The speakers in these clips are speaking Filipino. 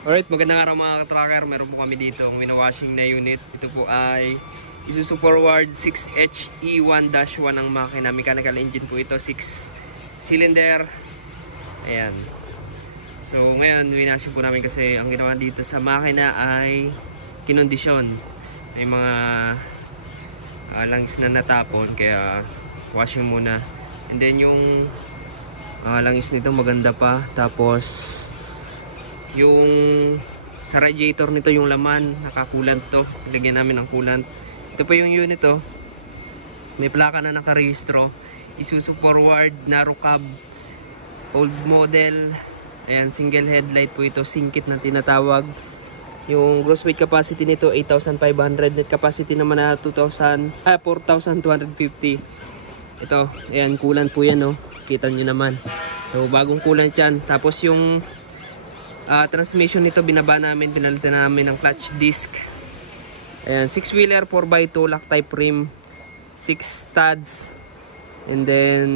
Alright, magandang araw mga ka-tracker. Meron po kami dito ang winawashing na unit. Ito po ay Isuzu Forward 6HE1-1 ang makina. Mechanical engine po ito, 6 cylinder. Ayan. So ngayon, winashing po namin kasi ang ginawa dito sa makina ay kinondisyon. May mga langis na natapon, kaya washing muna. And then yung langis nito maganda pa. Tapos yung sa radiator nito yung laman, nakakulant to. Lagyan namin ng coolant. Ito pa yung unit to. May plaka na nakarehistro. Isuzu Forward, narrow cab, old model. Ayan, single headlight po ito. Singkit na tinatawag. Yung gross weight capacity nito 8,500. Net capacity naman na 4,250. Ito, ayan, coolant po yan, no. Kita nyo naman. So bagong coolant yan. Tapos yung transmission nito binaba namin, pinalitan namin ng clutch disc. Ayan, 6-wheeler 4x2 lock type rim, 6 studs. And then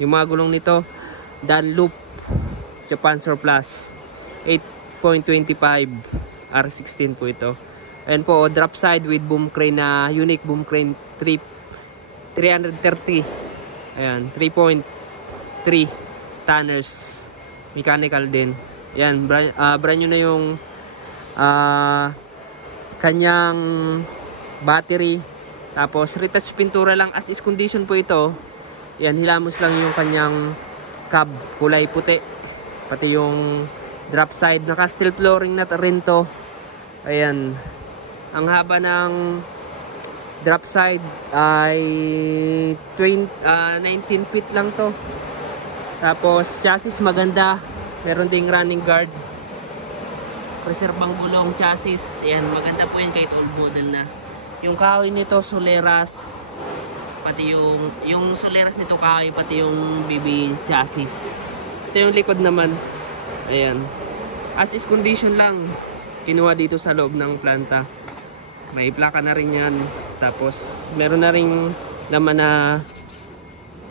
yung mga gulong nito Dunlop Japan Surplus 8.25 R16 po ito. Ayan po, drop side with boom crane na unique boom crane 330. Ayan, 3.3 tonners, mechanical din. Yan, brand new na yung kanyang battery. Tapos retouch pintura lang, as is condition po ito. Yan, hilamos lang yung kanyang cab, kulay puti. Pati yung drop side, naka steel flooring na rin to. Ayan, ang haba ng drop side ay 19 feet lang to. Tapos chassis maganda. Meron ding running guard. Preserbang gulong chassis. Ayan, maganda po yan kahit old model na. Yung kahoy nito, soleras. Pati yung soleras nito kahoy, pati yung BB chassis. Ito yung likod naman. Ayan. As is condition lang. Kinuha dito sa loob ng planta. May plaka na rin yan. Tapos, meron na rin laman na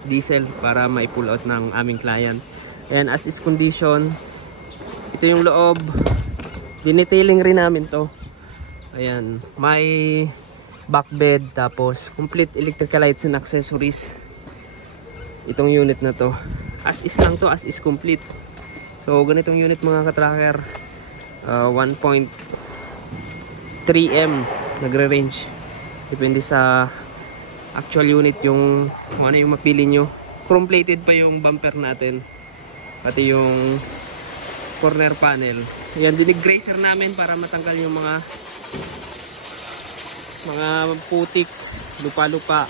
diesel para mai-pull out ng aming client. Ayan, as is condition. Ito yung loob. Dinetailing rin namin to. Ayan, may back bed. Tapos complete electrical lights and accessories. Itong unit na to, as is lang to, as is complete. So ganitong unit mga ka-tracker, 1.3M nagre-range. Depende sa actual unit yung kung ano yung mapili nyo. Chrome plated pa yung bumper natin, pati yung corner panel. Yan, dinig-grazer namin para matanggal yung mga putik, lupa-lupa,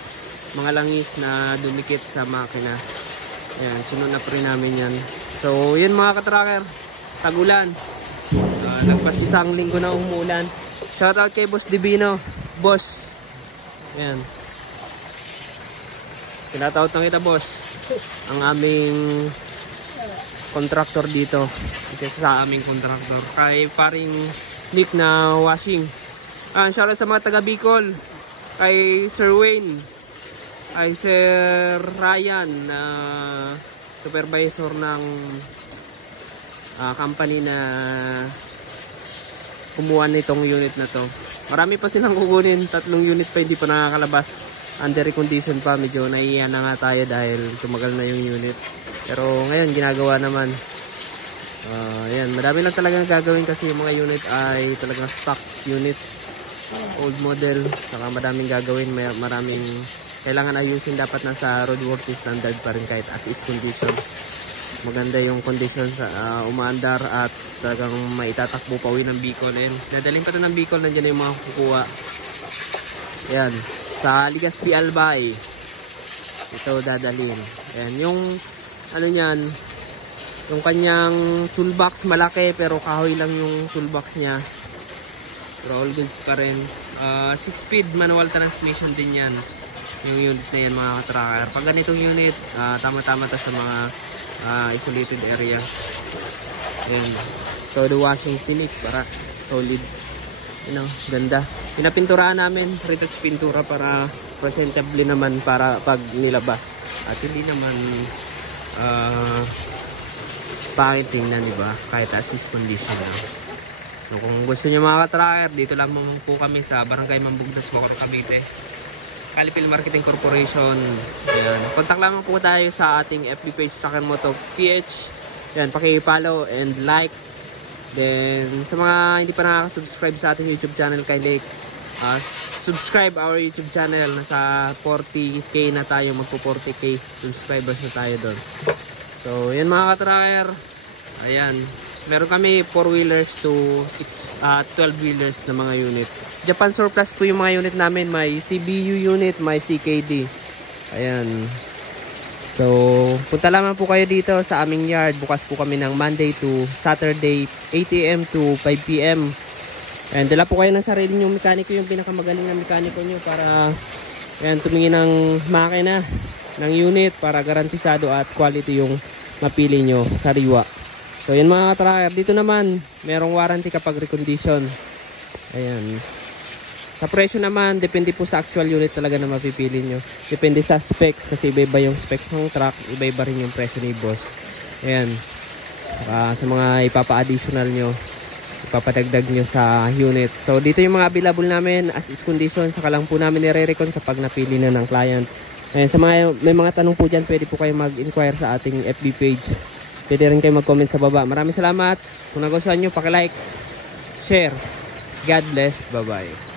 mga langis na dumikit sa makina. Ayan, sinunap rin namin yan. So yan mga ka-tracker, tagulan. Nagpas isang linggo na umulan. Shoutout kay Boss Divino. Boss, ayan, pinatawag na kita, boss. Ang aming contractor dito. Ito sa aming contractor. Kay paring Nick na washing. Shoutout sa mga taga Bicol. Kay Sir Wayne. Kay Sir Ryan na supervisor ng company na kumuha nitong unit na to. Marami pa silang kukunin. 3 unit pa hindi pa nakakalabas. Under recondition pa, medyo naiiyan na nga tayo dahil tumagal na yung unit. Pero ngayon ginagawa naman. Ayan, madami lang talaga gagawin kasi yung mga unit ay talagang stock unit, old model, saka madaming gagawin, maraming kailangan ayusin. Dapat nasa roadworthy standard pa rin kahit as is condition. Maganda yung condition sa umaandar at talagang maitatakbo pa uwi ng Bicol. Ayan, dadalhin pa ito ng Bicol, nandiyan yung mga kukuha. Ayan, sa Legazpi Albay ito dadalhin. Ayan, yung ano nyan, yung kanyang toolbox malaki pero kahoy lang yung toolbox nya, pero all goods pa rin. 6-speed manual transmission din yan yung unit na yan mga ka-tracker. Pag ganitong unit, tama-tama ta sa mga isolated area. Ayan, so the washing silic para solid, you know, ganda. Pinapinturahan namin, retouch pintura para presentable naman para pag nilabas. At hindi naman pangit tingnan, diba? Kahit as is condition lang. So kung gusto niyo mga ka-tracker, dito lang po kami sa Barangay Mambugnos, Bacoor, Cavite. Calipil Marketing Corporation. Ayan. Contact lang po tayo sa ating FB page, Tracker Moto PH. Ayan, paki-follow and like. Then sa mga hindi pa nakaka-subscribe sa ating YouTube channel, kindly subscribe our YouTube channel. Nasa 40k na tayo, magpo 40k subscribers na tayo doon. So yan mga ka-tracker. Ayan, meron kami 4-wheelers to 12-wheelers na mga unit. Japan Surplus po yung mga unit namin. May CBU unit, may CKD. Ayan. So, punta lamang po kayo dito sa aming yard. Bukas po kami ng Monday to Saturday, 8 AM to 5 PM. And dala po kayo ng sarili nyong mekaniko, yung pinakamagaling na mekaniko nyo para ayan, tumingin ng makina, ng unit para garantisado at quality yung mapili nyo, sariwa. So yan mga ka-tracker, dito naman merong warranty kapag recondition. Ayan. Sa presyo naman, depende po sa actual unit talaga na mapipili nyo. Depende sa specs kasi iba-iba yung specs ng truck, iba-iba rin yung presyo ni boss. Ayan. Sa mga ipapa-additional nyo, ipapadagdag nyo sa unit. So dito yung mga available namin as is condition, saka lang po namin nire-recon kapag napili na ng client. Ayan, sa mga may mga tanong po dyan, pwede po kayo mag-inquire sa ating FB page. Pwede rin kayo mag-comment sa baba. Maraming salamat. Kung nagustuhan nyo, paki-like, share. God bless. Bye-bye.